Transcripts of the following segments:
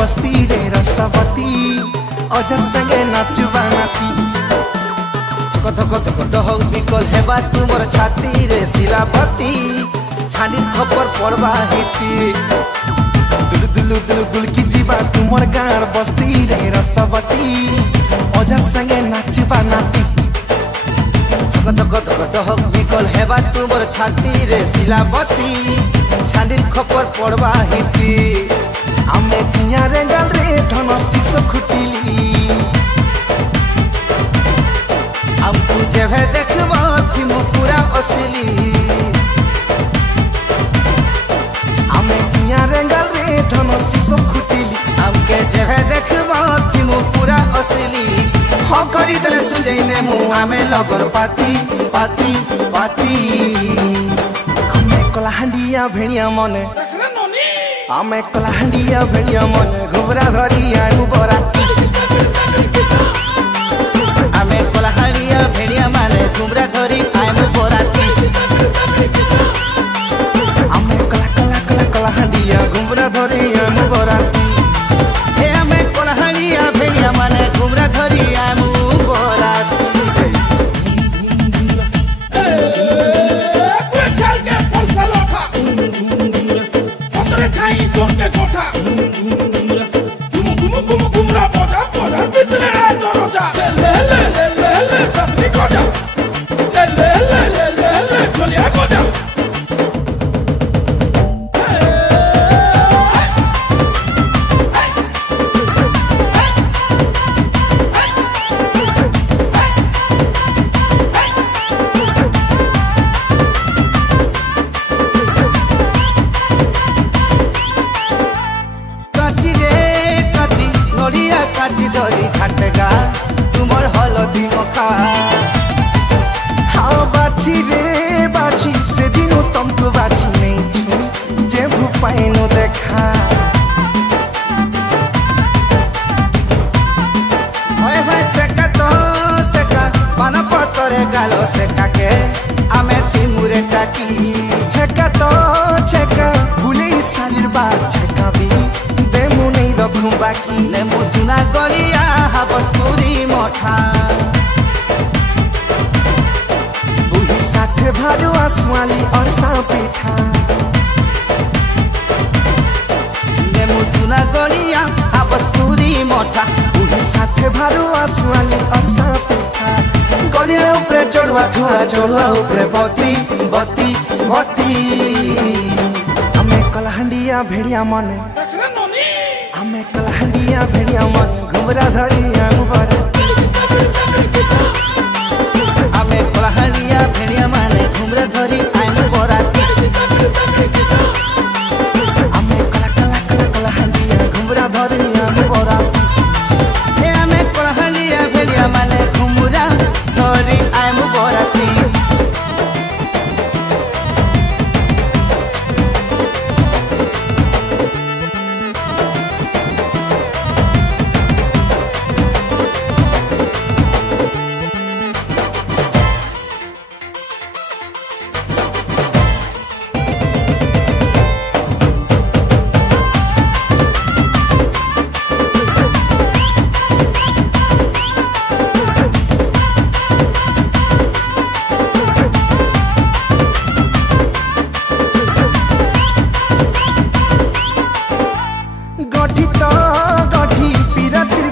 बस्ती रे रसवती अजर संगे नाचुबा नाती थक थक थक डहक बिकल हेबा तुमर छाती रे शिलापति छानी खबर पड़वा हिटी दुल दुल दुल दुल की जीवा तुमर गार बस्ती रे रसवती अजर संगे नाचुबा नाती थक थक थक डहक बिकल हेबा तुमर छाती रे शिलापति छानी खबर पड़वा हिटी आमे जिया रे गल रे धन शिश खुटिली हमको जेभे देखबा थी मो पूरा असली आमे जिया रे गल रे धन शिश खुटिली हमके जेभे देखबा थी मो पूरा असली हो करी दरे सुजैने मु आमे लगन पाती पाती पाती आमे कलाहांडिया भेणिया मने आमे कलाहांडिया भेणिया मन घुबरा धरी आनु बराती आमे कलाहांडिया भेणिया माने घुबरा धरी आनु बराती आमे कला कला कला कलाहांडिया घुबरा धरी आनु बराती हे आमे कलाहांडिया भेणिया माने घुबरा धरी आनु बराती Donde coja, como la boda, boda, vitre doroja, le, tapri coja, le, colia coja. तुमर हलदी मखा हाँ बाछी रे बाछी से दिनों तुमको बाछी नहीं छू जे भूपाइनो देखा हाय सेका तो सेका पाना पतरे गालो सेका के आमे थी मुरे टाकी छेका तो छेका भूले सालिर बात छेका भी देमु नहीं रखूं बाकी ने मुचुना गलिया हाबसपुरी मोठा बुही साथे भारो आसवाली और सापेठा ने मुचुना गलिया हाबसपुरी मोठा बुही साथे भारो आसवाली और सापेठा गलिया ऊपर चढ़वा धुआ चढ़वा ऊपर बती बती बती हमें कलाहांडिया भेड़िया मने आमे कलाहांडिया भेड़िया मन घुमरा धरी आनु बराती आमे कलाहांडिया भेड़िया माने घुमरा धरी आनु बराती आमे कला कला कला कलाहांडिया घुमरा धरी आनु बराती हे आमे कलाहांडिया भेड़िया माने घुमरा धरी आनु बराती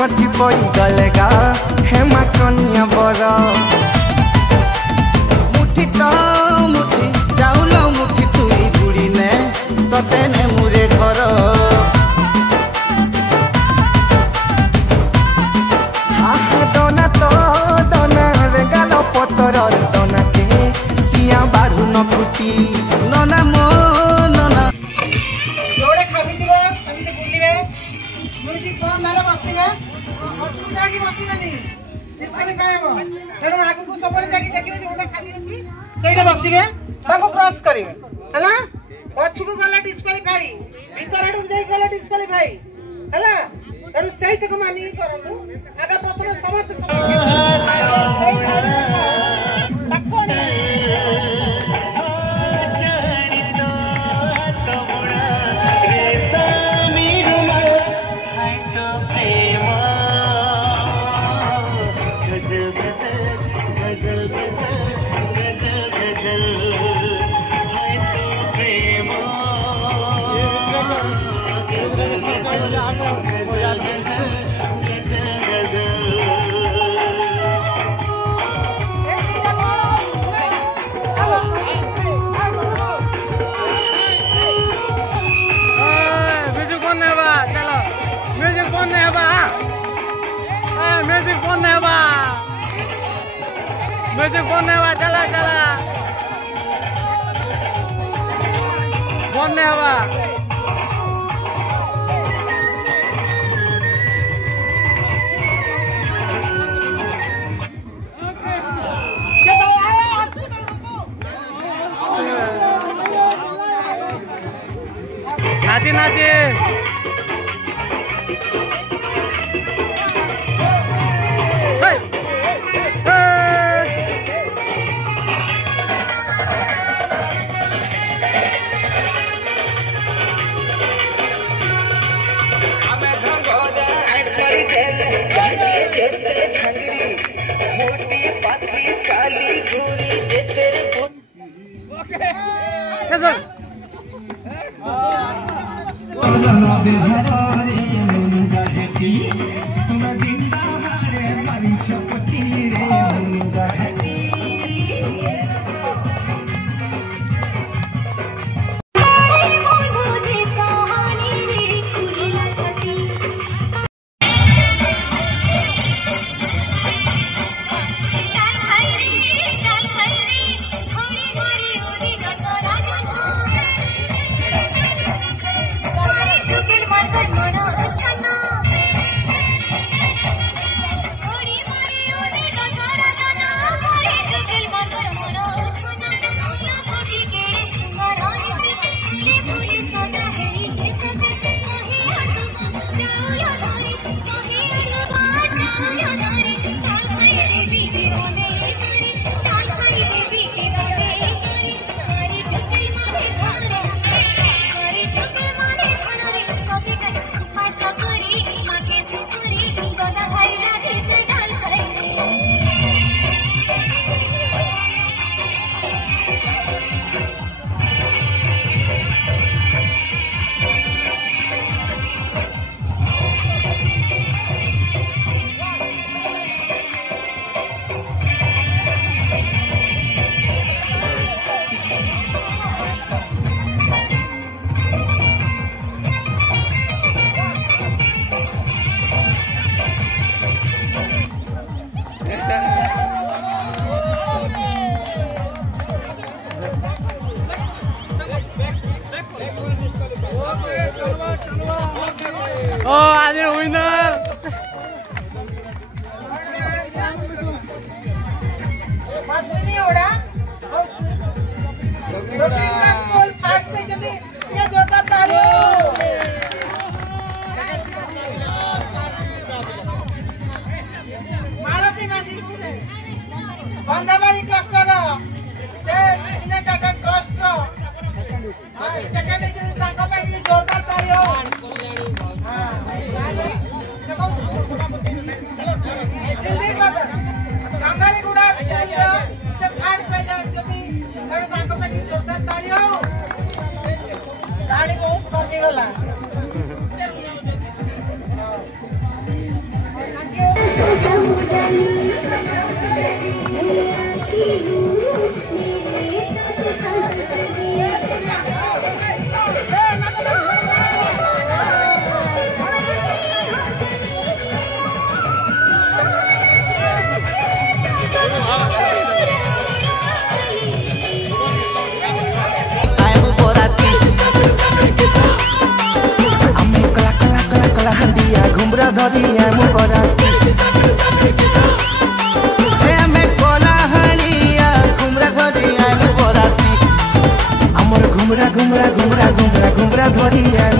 गठी पड़ी गलेगा हेमा कनिया बड़ा मुठी तो मुठी चाउल मुठी तुई गुड़ी ने तते ने मुरे घर हाँ दोना तो दोना रे गालो पतर दोना के सिया बाढ़ू न फुटी नना मो नना जोड़े खाली दियो समिति बुलिवे मुझे कौन नाला बसिवे अच्छु जागी बसिवेनी डिस्क्वालिफाई हो तेरे आगु को सबले जागी देखिबे जोड़ा खाली अछि ସେଇଟା ବସିବେ ତାକୁ କ୍ରସ କରିବେ ହେଲା ପଛକୁ ଗଲା ଡିସ୍କ୍ୱାଲିଫାଇ ଭିତର ଆଡକୁ ଯାଇ ଗଲା ଡିସ୍କ୍ୱାଲିଫାଇ ହେଲା ତେଣୁ ସେଇତକ ମାନିକି କରନ୍ତୁ ଆଗ ପ୍ରଥମେ ସମସ୍ତେ म्यूजिक बंद है चला चला बंद है नाचे नाचे मोटी पाथी काली गोरी जेते आज विनर बंदाबारी क्लस्टर सेकंड जोरदार ताली हो कांगारीगुड़ा से थर्ड प्रेजेंट जदी जोरदार ताली हो गाड़ी बहुत कमी गला घुमरा धरी आमु बराती हे में कोला हलिया घुमरा धरी आमु बराती हमर घुमरा घुमरा घुमरा घुमरा घुमरा धरी आमु